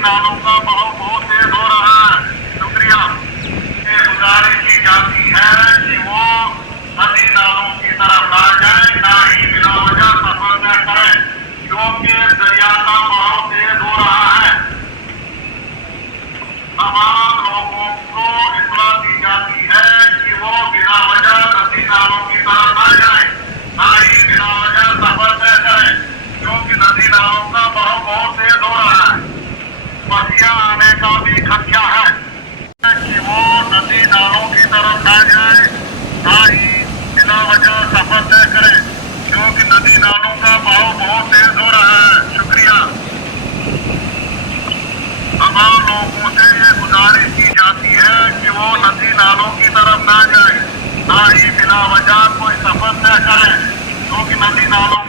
नालों का बहाव बहुत तेज हो रहा है। शुक्रिया। ये गुजारिश की जाती है कि वो नदी नालों की तरफ ना जाए, ना ही बिना वजह सफर न करें, क्योंकि दरिया का बहाव तेज हो रहा है। तमाम लोगों को इत्तला दी जाती है कि वो बिना वजह नदी नालों की तरफ ना जाए, ना ही बिना वजह सफर न करें, क्योंकि नदी नालों का बहाव बहुत तेज हो रहा है। पसिया आने का भी खदशा है कि वो नदी नालों की तरफ ना जाए, ना ही बिना वजह सफर न करें, क्योंकि नदी नालों का बहाव बहुत तेज हो रहा है। शुक्रिया। तमाम लोगों से ये गुजारिश की जाती है कि वो नदी नालों की तरफ ना जाए, ना ही बिना वजह कोई सफर न करें, क्योंकि नदी नालों